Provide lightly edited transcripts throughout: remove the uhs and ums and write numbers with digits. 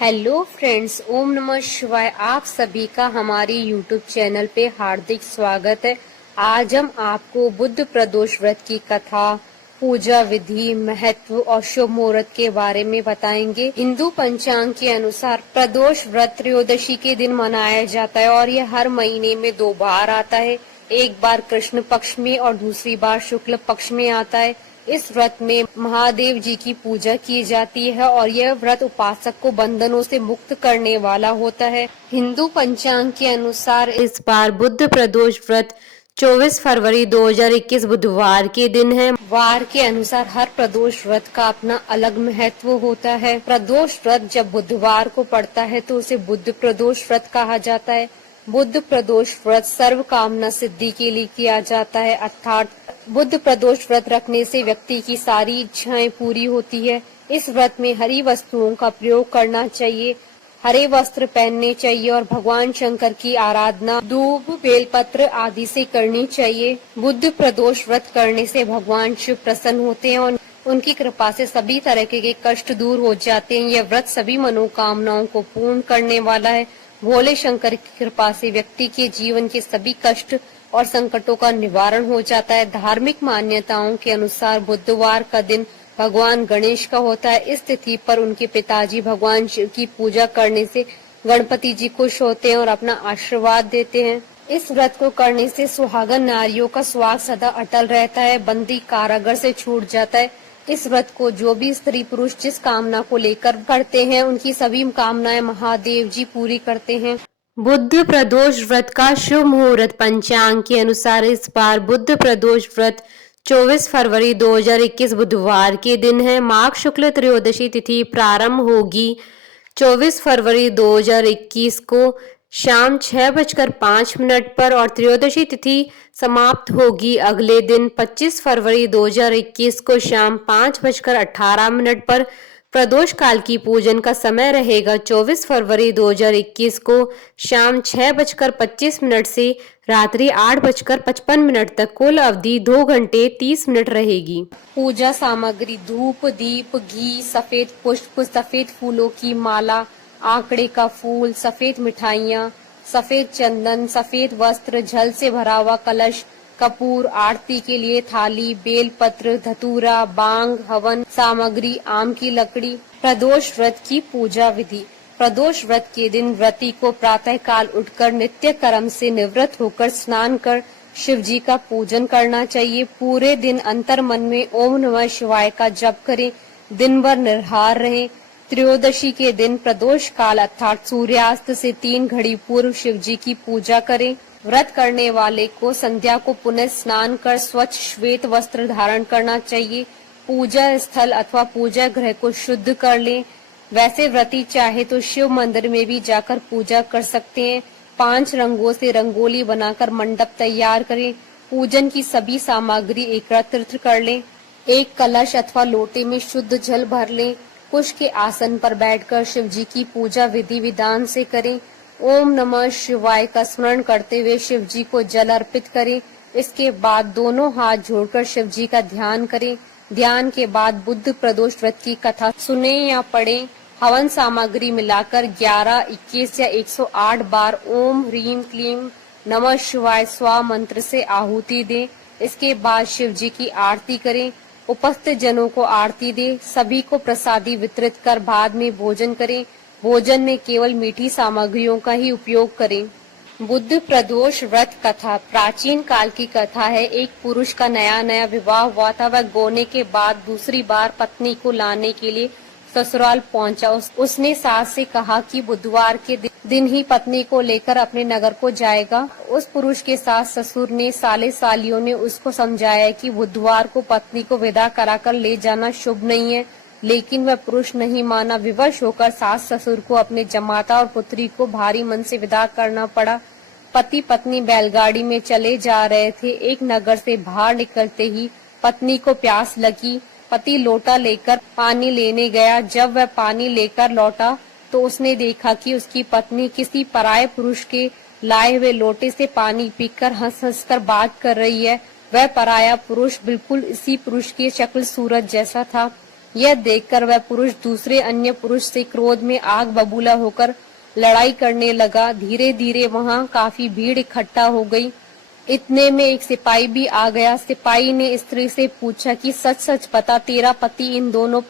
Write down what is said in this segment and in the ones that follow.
Hello friends, ओम नमः शिवाय। आप सभी का हमारे यूट्यूब चैनल पे हार्दिक स्वागत है। आज हम आपको बुद्ध प्रदोष व्रत की कथा, पूजा विधि, महत्व और शुभ मुहूर्त के बारे में बताएंगे। हिंदू पंचांग के अनुसार प्रदोष व्रत त्रयोदशी के दिन मनाया जाता है और यह हर महीने में 2 बार आता है। एक बार कृष्ण पक्ष में और दूसरी बार शुक्ल पक्ष में आता है। इस व्रत में महादेव जी की पूजा की जाती है और यह व्रत उपासक को बंधनों से मुक्त करने वाला होता है। हिंदू पंचांग के अनुसार इस बार बुद्ध प्रदोष व्रत 24 फरवरी 2021 बुधवार के दिन है। वार के अनुसार हर प्रदोष व्रत का अपना अलग महत्व होता है। प्रदोष व्रत जब बुधवार को पड़ता है तो उसे बुद्ध प्रदोष व्रत कहा जाता है। बुद्ध प्रदोष व्रत सर्व कामना सिद्धि के लिए किया जाता है, अर्थात बुद्ध प्रदोष व्रत रखने से व्यक्ति की सारी इच्छाएं पूरी होती है। इस व्रत में हरी वस्तुओं का प्रयोग करना चाहिए, हरे वस्त्र पहनने चाहिए और भगवान शंकर की आराधना दूब, बेलपत्र आदि से करनी चाहिए। बुद्ध प्रदोष व्रत करने से भगवान शिव प्रसन्न होते हैं और उनकी कृपा से सभी तरह के कष्ट दूर हो जाते हैं। यह व्रत सभी मनोकामनाओं को पूर्ण करने वाला है। भोले शंकर की कृपा से व्यक्ति के जीवन के सभी कष्ट और संकटों का निवारण हो जाता है। धार्मिक मान्यताओं के अनुसार बुधवार का दिन भगवान गणेश का होता है। इस तिथि पर उनके पिताजी भगवान शिव की पूजा करने से गणपति जी खुश होते हैं और अपना आशीर्वाद देते हैं। इस व्रत को करने से सुहागन नारियों का सुहाग सदा अटल रहता है, बंदी कारागार से छूट जाता है। इस व्रत को जो भी स्त्री पुरुष जिस कामना को लेकर करते हैं, उनकी सभी कामनाएं महादेव जी पूरी करते हैं। बुद्ध प्रदोष व्रत का शुभ मुहूर्त पंचांग के अनुसार इस बार बुद्ध प्रदोष व्रत 24 फरवरी 2021 बुधवार के दिन है। माघ शुक्ल त्रयोदशी तिथि प्रारंभ होगी 24 फरवरी 2021 को शाम 6:05 पर और त्रयोदशी तिथि समाप्त होगी अगले दिन 25 फरवरी 2021 को शाम 5:18 पर। प्रदोष काल की पूजन का समय रहेगा 24 फरवरी 2021 को शाम 6:25 से रात्रि 8:55 तक। कुल अवधि 2 घंटे 30 मिनट रहेगी। पूजा सामग्री: धूप, दीप, घी, सफेद पुष्प, सफेद फूलों की माला, आंकड़े का फूल, सफेद मिठाइयाँ, सफेद चंदन, सफेद वस्त्र, जल से भरा हुआ कलश, कपूर, आरती के लिए थाली, बेलपत्र, धतूरा, बांग, हवन सामग्री, आम की लकड़ी। प्रदोष व्रत की पूजा विधि: प्रदोष व्रत के दिन व्रती को प्रातः काल उठकर नित्य कर्म से निवृत्त होकर स्नान कर शिव जी का पूजन करना चाहिए। पूरे दिन अंतर मन में ओम नमः शिवाय का जप करें, दिन भर निर्हार रहें। त्रयोदशी के दिन प्रदोष काल अर्थात सूर्यास्त से 3 घड़ी पूर्व शिव जी की पूजा करें। व्रत करने वाले को संध्या को पुनः स्नान कर स्वच्छ श्वेत वस्त्र धारण करना चाहिए। पूजा स्थल अथवा पूजा गृह को शुद्ध कर लें। वैसे व्रती चाहे तो शिव मंदिर में भी जाकर पूजा कर सकते हैं। 5 रंगों से रंगोली बनाकर मंडप तैयार करें। पूजन की सभी सामग्री एकत्रित कर लें। एक कलश अथवा लोटे में शुद्ध जल भर लें। कुश के आसन पर बैठकर शिव जी की पूजा विधि विधान से करें। ओम नमः शिवाय का स्मरण करते हुए शिव जी को जल अर्पित करें। इसके बाद दोनों हाथ जोड़कर शिव जी का ध्यान करें। ध्यान के बाद बुद्ध प्रदोष व्रत की कथा सुने या पढ़ें। हवन सामग्री मिलाकर 11, 21 या 108 बार ओम ह्रीम क्लीम नमः शिवाय स्वा मंत्र से आहुति दें। इसके बाद शिव जी की आरती करें। उपस्थित जनों को आरती दे, सभी को प्रसादी वितरित कर बाद में भोजन करें। भोजन में केवल मीठी सामग्रियों का ही उपयोग करें। बुद्ध प्रदोष व्रत कथा प्राचीन काल की कथा है। एक पुरुष का नया विवाह हुआ था। वह गोने के बाद दूसरी बार पत्नी को लाने के लिए ससुराल पहुंचा। उसने सास से कहा कि बुधवार के दिन ही पत्नी को लेकर अपने नगर को जाएगा। उस पुरुष के सास ससुर ने साले सालियों ने उसको समझाया कि बुधवार को पत्नी को विदा कराकर ले जाना शुभ नहीं है, लेकिन वह पुरुष नहीं माना। विवश होकर सास ससुर को अपने जमाता और पुत्री को भारी मन से विदा करना पड़ा। पति पत्नी बैलगाड़ी में चले जा रहे थे। एक नगर से बाहर निकलते ही पत्नी को प्यास लगी। पति लोटा लेकर पानी लेने गया। जब वह पानी लेकर लौटा तो उसने देखा कि उसकी पत्नी किसी पराये पुरुष के लाए हुए लोटे से पानी पीकर हंस कर बात कर रही है। वह पराया पुरुष बिल्कुल इसी पुरुष की शक्ल सूरत जैसा था। यह देखकर वह पुरुष दूसरे अन्य पुरुष से क्रोध में आग बबूला होकर लड़ाई करने लगा। धीरे धीरे वहां काफी भीड़ इकट्ठा हो गई। इतने में एक सिपाही भी आ गया। सिपाही ने स्त्री से पूछा कि सच सच बता, तेरा पति इन दोनों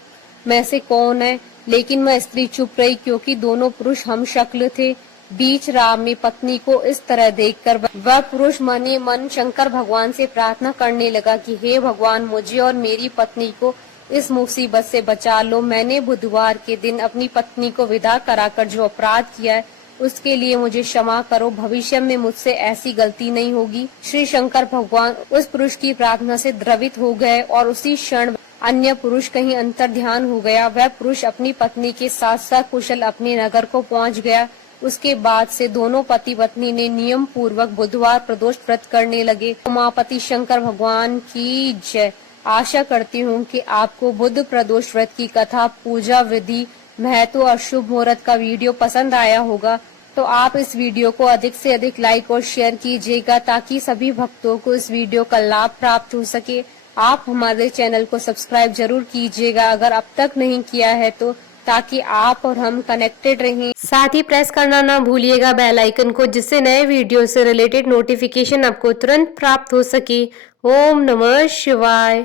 में से कौन है? लेकिन वह स्त्री चुप रही, क्योंकि दोनों पुरुष हम शक्ल थे। बीच राह में पत्नी को इस तरह देखकर वह पुरुष मने मन शंकर भगवान से प्रार्थना करने लगा कि हे भगवान, मुझे और मेरी पत्नी को इस मुसीबत से बचा लो। मैंने बुधवार के दिन अपनी पत्नी को विदा कराकर जो अपराध किया है उसके लिए मुझे क्षमा करो। भविष्य में मुझसे ऐसी गलती नहीं होगी। श्री शंकर भगवान उस पुरुष की प्रार्थना से द्रवित हो गए और उसी क्षण अन्य पुरुष कहीं अंतर ध्यान हो गया। वह पुरुष अपनी पत्नी के साथ सकुशल अपने नगर को पहुंच गया। उसके बाद से दोनों पति पत्नी ने नियम पूर्वक बुधवार प्रदोष व्रत करने लगे। उमापति शंकर भगवान की जय। आशा करती हूँ कि आपको बुध प्रदोष व्रत की कथा, पूजा विधि, महत्व और शुभ मुहूर्त का वीडियो पसंद आया होगा। तो आप इस वीडियो को अधिक से अधिक लाइक और शेयर कीजिएगा, ताकि सभी भक्तों को इस वीडियो का लाभ प्राप्त हो सके। आप हमारे चैनल को सब्सक्राइब जरूर कीजिएगा अगर अब तक नहीं किया है तो, ताकि आप और हम कनेक्टेड रहें। साथ ही प्रेस करना ना भूलिएगा बेल आइकन को, जिससे नए वीडियो से रिलेटेड नोटिफिकेशन आपको तुरंत प्राप्त हो सके। ओम नमः शिवाय।